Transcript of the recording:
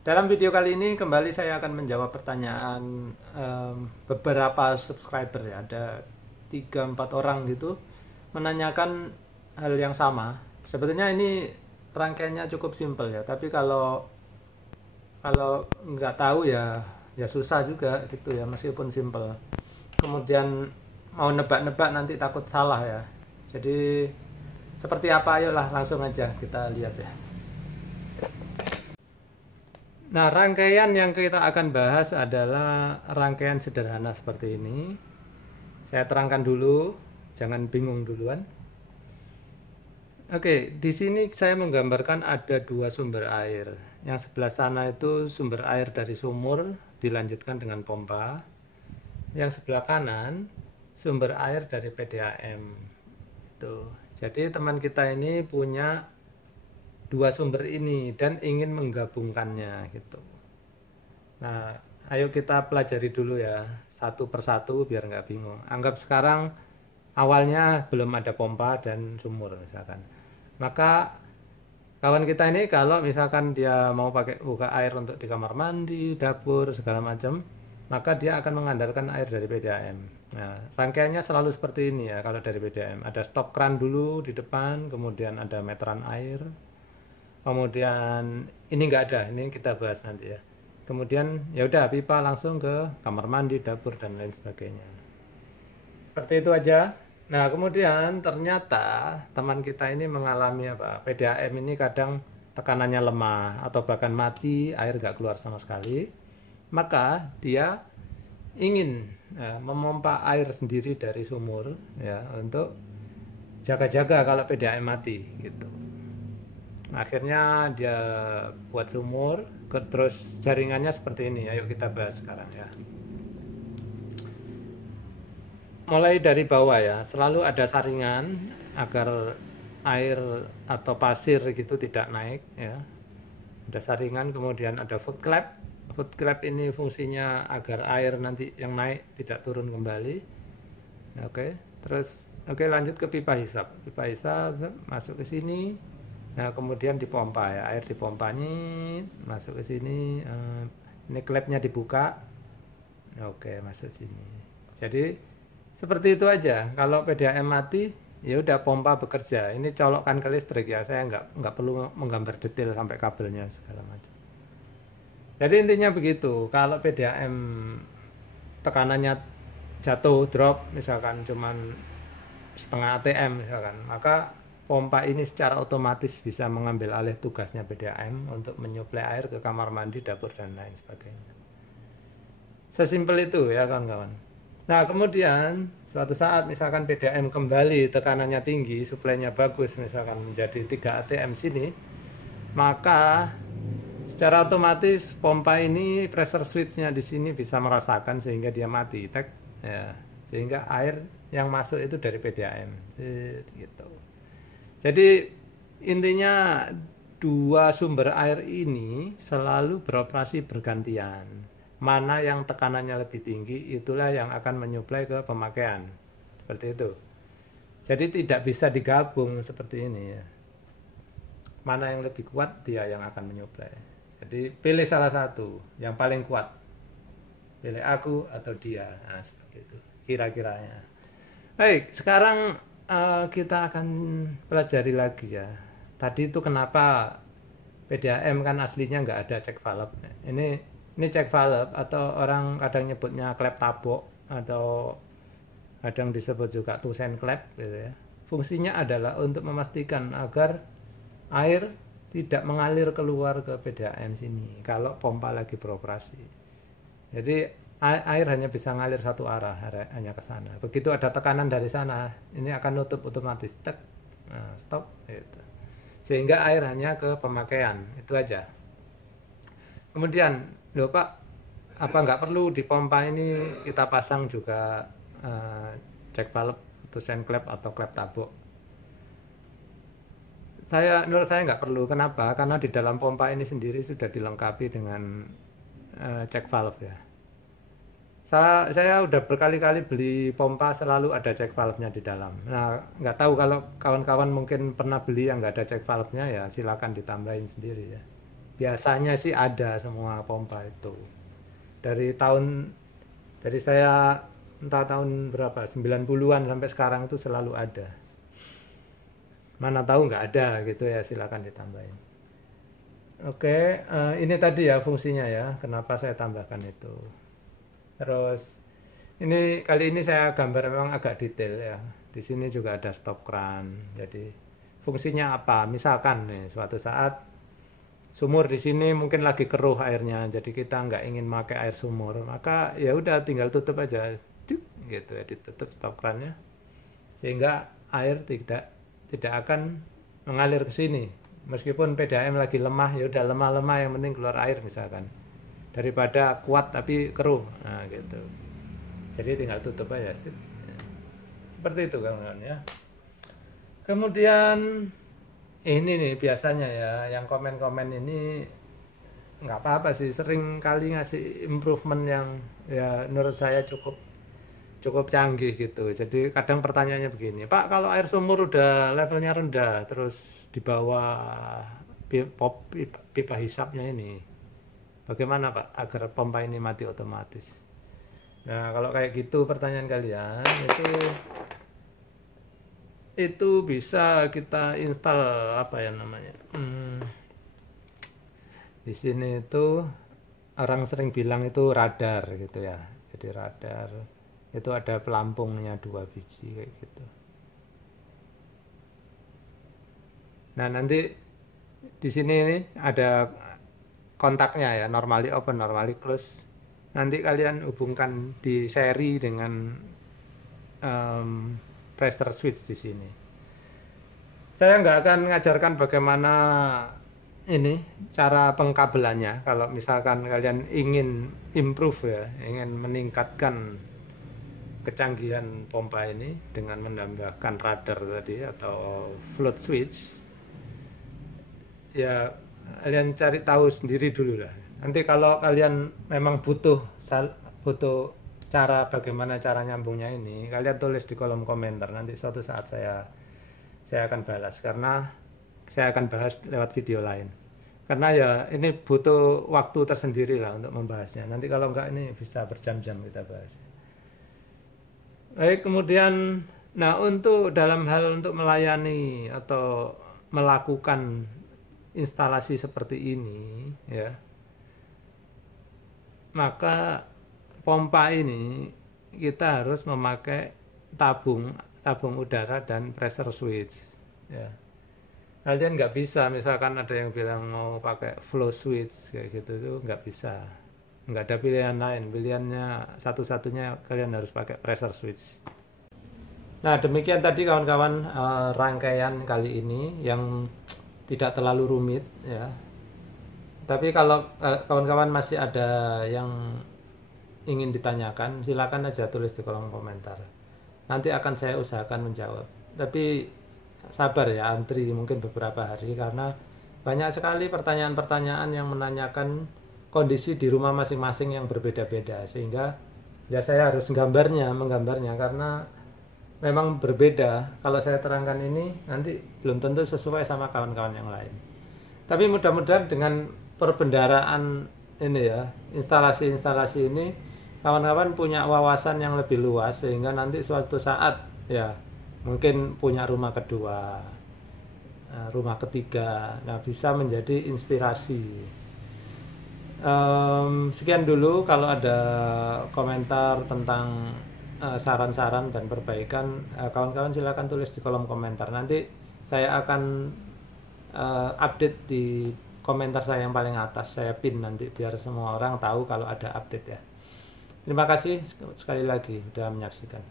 Dalam video kali ini kembali saya akan menjawab pertanyaan beberapa subscriber ya. Ada 3-4 orang gitu menanyakan hal yang sama. Sebetulnya ini rangkaiannya cukup simpel ya, tapi kalau kalau nggak tahu ya susah juga gitu ya meskipun simpel. Kemudian mau nebak-nebak nanti takut salah ya. Jadi seperti apa, ayolah langsung aja kita lihat ya. Nah, rangkaian yang kita akan bahas adalah rangkaian sederhana seperti ini. Saya terangkan dulu, jangan bingung duluan. Oke, di sini saya menggambarkan ada dua sumber air. Yang sebelah sana itu sumber air dari sumur dilanjutkan dengan pompa. Yang sebelah kanan sumber air dari PDAM. Tuh. Jadi teman kita ini punya dua sumber ini dan ingin menggabungkannya gitu. Nah, ayo kita pelajari dulu ya, satu persatu biar nggak bingung. Anggap sekarang awalnya belum ada pompa dan sumur misalkan. Maka kawan kita ini kalau misalkan dia mau pakai buka air untuk di kamar mandi, dapur, segala macam, maka dia akan mengandalkan air dari PDAM. Nah, rangkaiannya selalu seperti ini ya kalau dari PDAM. Ada stop kran dulu di depan, kemudian ada meteran air, kemudian ini nggak ada, ini kita bahas nanti ya. Kemudian ya udah pipa langsung ke kamar mandi, dapur dan lain sebagainya. Seperti itu aja. Nah, kemudian ternyata teman kita ini mengalami apa? PDAM ini kadang tekanannya lemah atau bahkan mati, air nggak keluar sama sekali. Maka dia ingin memompa air sendiri dari sumur ya untuk jaga-jaga kalau PDAM mati gitu. Akhirnya dia buat sumur, terus jaringannya seperti ini. Ayo kita bahas sekarang ya. Mulai dari bawah ya, selalu ada saringan agar air atau pasir gitu tidak naik ya. Ada saringan, kemudian ada foot clap. Foot clap ini fungsinya agar air nanti yang naik tidak turun kembali. Oke, terus lanjut ke pipa hisap. Pipa hisap masuk ke sini. Nah, kemudian dipompa ya, air dipompa nih, masuk ke sini. Ini klepnya dibuka. Oke, masuk sini. Jadi seperti itu aja. Kalau PDAM mati, ya udah pompa bekerja. Ini colokan ke listrik ya. Saya nggak perlu menggambar detail sampai kabelnya segala macam. Jadi intinya begitu. Kalau PDAM tekanannya jatuh drop, misalkan cuman setengah ATM misalkan, maka pompa ini secara otomatis bisa mengambil alih tugasnya PDAM untuk menyuplai air ke kamar mandi, dapur, dan lain sebagainya. Sesimpel itu ya kawan-kawan. Nah, kemudian suatu saat misalkan PDAM kembali tekanannya tinggi, suplainya bagus, misalkan menjadi 3 ATM sini, maka secara otomatis pompa ini pressure switch-nya di sini bisa merasakan sehingga dia mati, ya. Sehingga air yang masuk itu dari PDAM. Gitu. Jadi intinya dua sumber air ini selalu beroperasi bergantian. Mana yang tekanannya lebih tinggi, itulah yang akan menyuplai ke pemakaian. Seperti itu. Jadi tidak bisa digabung seperti ini ya. Mana yang lebih kuat, dia yang akan menyuplai. Jadi pilih salah satu yang paling kuat. Pilih aku atau dia. Nah, seperti itu kira-kiranya. Baik, sekarang kita akan pelajari lagi ya. Tadi itu kenapa PDAM kan aslinya nggak ada check valve. Ini check valve atau orang kadang nyebutnya klep tabok atau kadang disebut juga tusen klep gitu ya. Fungsinya adalah untuk memastikan agar air tidak mengalir keluar ke PDAM sini kalau pompa lagi beroperasi. Jadi air hanya bisa ngalir satu arah, hanya ke sana. Begitu ada tekanan dari sana, ini akan nutup otomatis. Nah, stop gitu. Sehingga air hanya ke pemakaian, itu aja. Kemudian, loh Pak, apa nggak perlu di pompa ini kita pasang juga check valve, tusen klep atau klep tabok? Menurut saya nggak perlu. Kenapa? Karena di dalam pompa ini sendiri sudah dilengkapi dengan check valve ya. Saya udah berkali-kali beli pompa selalu ada check valve-nya di dalam. Nah, nggak tahu kalau kawan-kawan mungkin pernah beli yang nggak ada check valve-nya ya silakan ditambahin sendiri ya. Biasanya sih ada semua pompa itu. Dari tahun dari saya entah tahun berapa, 90-an sampai sekarang itu selalu ada. Mana tahu nggak ada gitu ya, silakan ditambahin. Oke, ini tadi ya fungsinya ya, kenapa saya tambahkan itu. Terus ini kali ini saya gambar memang agak detail ya. Di sini juga ada stop keran. Jadi fungsinya apa? Misalkan nih suatu saat sumur di sini mungkin lagi keruh airnya, jadi kita nggak ingin pakai air sumur, maka ya udah tinggal tutup aja, Duk, gitu ya, ditutup stop kerannya, sehingga air tidak akan mengalir ke sini. Meskipun PDAM lagi lemah, ya udah lemah-lemah yang penting keluar air misalkan, daripada kuat tapi keruh, nah gitu. Jadi tinggal tutup aja, seperti itu kawan-kawan ya. Kemudian ini nih biasanya ya, yang komen-komen ini nggak apa-apa sih, sering kali ngasih improvement yang ya menurut saya cukup canggih gitu. Jadi kadang pertanyaannya begini, Pak, kalau air sumur udah levelnya rendah, terus di bawah pipa hisapnya ini, bagaimana Pak agar pompa ini mati otomatis? Nah kalau kayak gitu pertanyaan kalian itu bisa kita install apa ya namanya, di sini itu orang sering bilang itu radar gitu ya. Jadi radar itu ada pelampungnya 2 biji kayak gitu. Nah nanti di sini ini ada kontaknya ya, normally open, normally close. Nanti kalian hubungkan di seri dengan pressure switch di sini. Saya nggak akan mengajarkan bagaimana ini cara pengkabelannya. Kalau misalkan kalian ingin improve ya, ingin meningkatkan kecanggihan pompa ini dengan menambahkan radar tadi atau float switch, ya kalian cari tahu sendiri dulu lah. Nanti kalau kalian memang butuh cara bagaimana cara nyambungnya ini, kalian tulis di kolom komentar, nanti suatu saat saya akan balas, karena saya akan bahas lewat video lain, karena ya ini butuh waktu tersendiri lah untuk membahasnya. Nanti kalau enggak ini bisa berjam-jam kita bahas. Baik, kemudian nah untuk dalam hal untuk melayani atau melakukan instalasi seperti ini ya, maka pompa ini kita harus memakai tabung udara dan pressure switch ya. Kalian nggak bisa misalkan ada yang bilang mau pakai flow switch kayak gitu, itu nggak bisa, nggak ada pilihan lain, pilihannya satu-satunya kalian harus pakai pressure switch. Nah demikian tadi kawan-kawan rangkaian kali ini yang tidak terlalu rumit ya. Tapi kalau kawan-kawan masih ada yang ingin ditanyakan, silakan aja tulis di kolom komentar. Nanti akan saya usahakan menjawab. Tapi sabar ya, antri mungkin beberapa hari, karena banyak sekali pertanyaan-pertanyaan yang menanyakan kondisi di rumah masing-masing yang berbeda-beda, sehingga ya saya harus menggambarnya karena memang berbeda. Kalau saya terangkan ini nanti belum tentu sesuai sama kawan-kawan yang lain. Tapi mudah-mudahan dengan perbendaharaan ini ya, instalasi-instalasi ini, kawan-kawan punya wawasan yang lebih luas, sehingga nanti suatu saat ya mungkin punya rumah kedua, rumah ketiga, nah bisa menjadi inspirasi. Sekian dulu. Kalau ada komentar tentang saran-saran dan perbaikan, kawan-kawan silakan tulis di kolom komentar. Nanti saya akan update di komentar saya yang paling atas, saya pin nanti biar semua orang tahu kalau ada update ya. Terima kasih sekali lagi sudah menyaksikan.